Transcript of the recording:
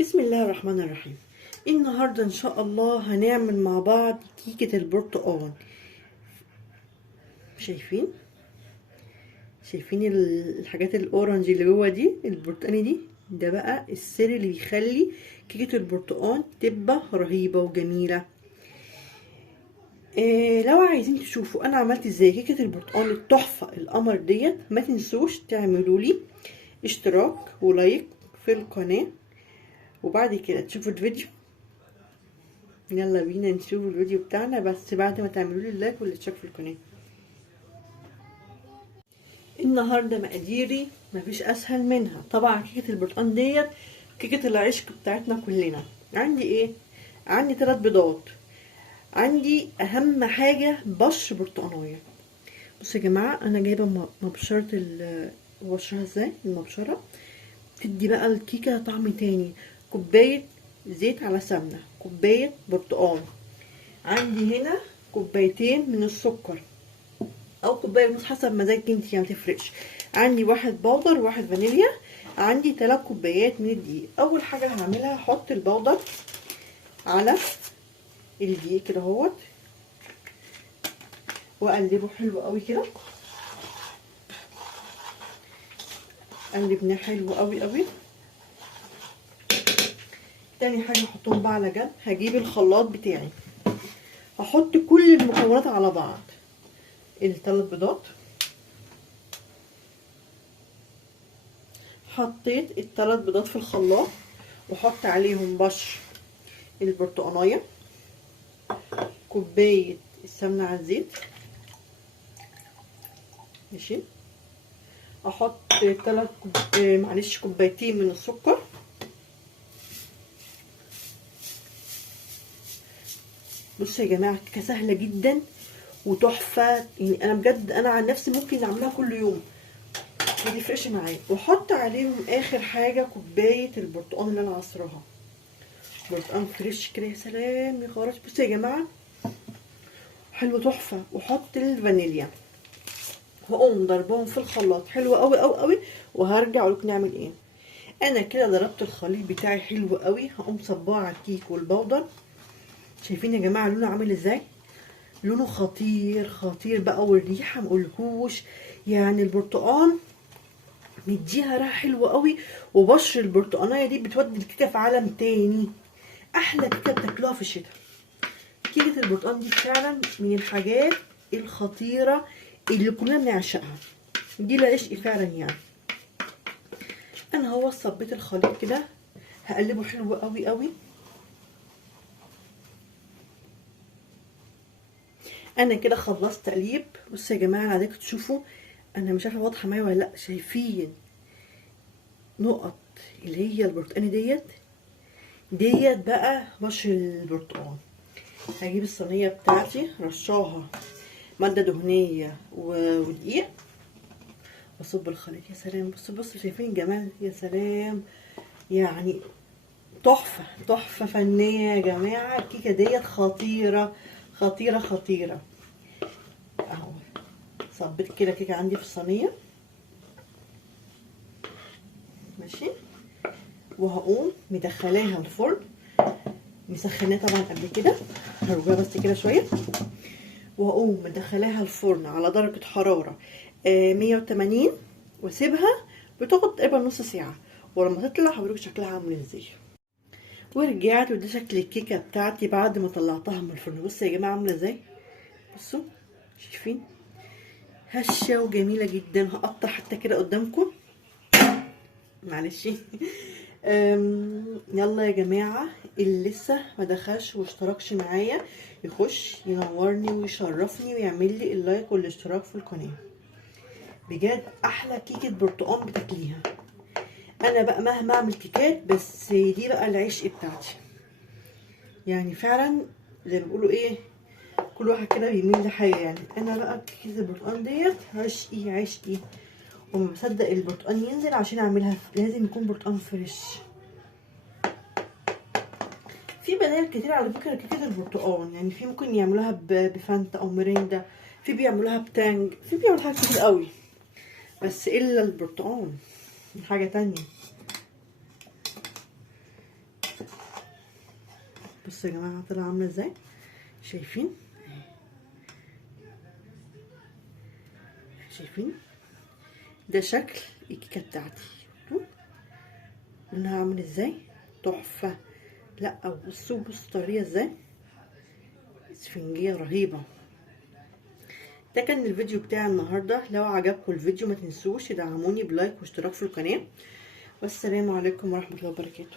بسم الله الرحمن الرحيم. النهارده ان شاء الله هنعمل مع بعض كيكة البرتقال. شايفين الحاجات الاورنج اللي جوه دي، البرتقاني دي، ده بقى السر اللي بيخلي كيكة البرتقال تبقى رهيبة وجميلة. لو عايزين تشوفوا انا عملت ازاي كيكة البرتقال التحفة القمر ديت، ما تنسوش تعملوا لي اشتراك ولايك في القناة، وبعد كده تشوفوا الفيديو. يلا بينا نشوف الفيديو بتاعنا، بس بعد ما تعملوا لي اللايك والاشتراك في القناه. النهارده مقاديري مفيش اسهل منها. طبعا كيكه البرتقال ديت كيكه العشق بتاعتنا كلنا. عندي ايه؟ عندي 3 بيضات، عندي اهم حاجه بشر برتقانيه. بصوا يا جماعه، انا جايبه مبشره ببشرها ازاي. المبشره تدي بقى الكيكه طعم تاني. كوبايه زيت على سمنه، كوبايه برتقال، عندي هنا كوبايتين من السكر او كوبايه ونص حسب مزاجك انت، يعني متفرقش. عندي 1 بودر و1 فانيليا، عندي 3 كوبايات من الدقيق. اول حاجه هعملها هحط البودر على الدقيق كده اهوت، واقلبه حلو قوي كده، قلبناه حلو قوي قوي. تاني حاجه هحطهم بقى على جنب. هجيب الخلاط بتاعي، هحط كل المكونات على بعض. ال3 بيضات، حطيت ال3 بيضات في الخلاط، وحط عليهم بشر البرتقانية، كوباية السمنة على الزيت، ماشي. احط 3 كوبايتين من السكر، بصوا يا جماعه الكيكه سهله جدا وتحفه. يعني انا بجد انا عن نفسي ممكن اعملها كل يوم، ما بيفرقش معايا. واحط عليهم اخر حاجه كوبايه البرتقال اللي انا عصراها، برتقال فريش كده، يا سلام يا خراشي. بصوا يا جماعه حلو تحفه. واحط الفانيليا، هقوم ضربهم في الخلاط حلو قوي قوي قوي، وهرجع اقول لكم نعمل ايه. انا كده ضربت الخليط بتاعي حلو قوي، هقوم صباه على الكيك والبودر. شايفين يا جماعه لونه عامل ازاي؟ لونه خطير خطير بقى، والريحه مقولكوش. يعني البرتقال مديها ريحه حلوه قوي، وبشر البرتقانيه دي بتودي الكيكه في عالم تاني. احلى كيكه بتاكلوها في الشتاء. كيكه البرتقال دي فعلا من الحاجات الخطيره اللي كلنا بنعشقها، دي العشق فعلا يعني. انا هو صبيت الخليط كده، هقلبه حلو قوي قوي. انا كده خلصت تقليب. بصوا يا جماعه، انا عايزاكم تشوفوا، انا مش عارفه واضحه معايا ولا لا. شايفين نقط اللي هي البرتقاني ديت بقى بشر البرتقال. هجيب الصينيه بتاعتي رشاها ماده دهنيه ودقيق، واصب الخليط. يا سلام، بصوا شايفين الجمال؟ يا سلام، يعني تحفه تحفه فنيه يا جماعه. الكيكه ديت خطيره خطيره خطيره. اهو صبيت كده كيكه عندي في الصينيه، ماشي. وهقوم مدخلاها الفرن، مسخناه طبعا قبل كده، هروجها بس كده شويه. وهقوم مدخلاها الفرن على درجه حراره 180، واسيبها بتاخد تقريبا نص ساعه. ولما تطلع هوريكم شكلها عامل ازاي. ورجعت، وده شكل الكيكه بتاعتي بعد ما طلعتها من الفرن. بصوا يا جماعه عامله ازاي، بصوا شايفين؟ هشه وجميله جدا. هقطع حتى كده قدامكم، معلش. يلا يا جماعه، اللي لسه ما دخلش واشتركش معايا يخش ينورني ويشرفني ويعمل لي اللايك والاشتراك في القناه. بجد احلى كيكه برتقال بتاكليها. انا بقى مهما اعمل كيكات، بس دي بقى العشق بتاعتي. يعني فعلا زي ما بيقولوا ايه، كل واحد كده بيميل لحاجه. يعني انا بقى كيكه البرتقال ديت عشقي عشقي، وما بصدق البرتقال ينزل عشان اعملها. لازم يكون برتقال فريش. في بدائل كتير على فكره كيكه البرتقال، يعني في ممكن يعملوها بفانتا او مريندا، في بيعملوها بتانج، في بيعملوا حاجات كتير قوي، بس الا البرتقال حاجه تانية. بصوا يا جماعه طلع عامله ازاي، شايفين؟ شايفين ده شكل الكيكه بتاعتي، لونها عامل ازاي، تحفه. لا بصوا طريه ازاي، اسفنجيه رهيبه. ده كان الفيديو بتاع النهارده. لو عجبكم الفيديو ما تنسوش تدعموني بلايك واشتراك في القناه. والسلام عليكم ورحمه الله وبركاته.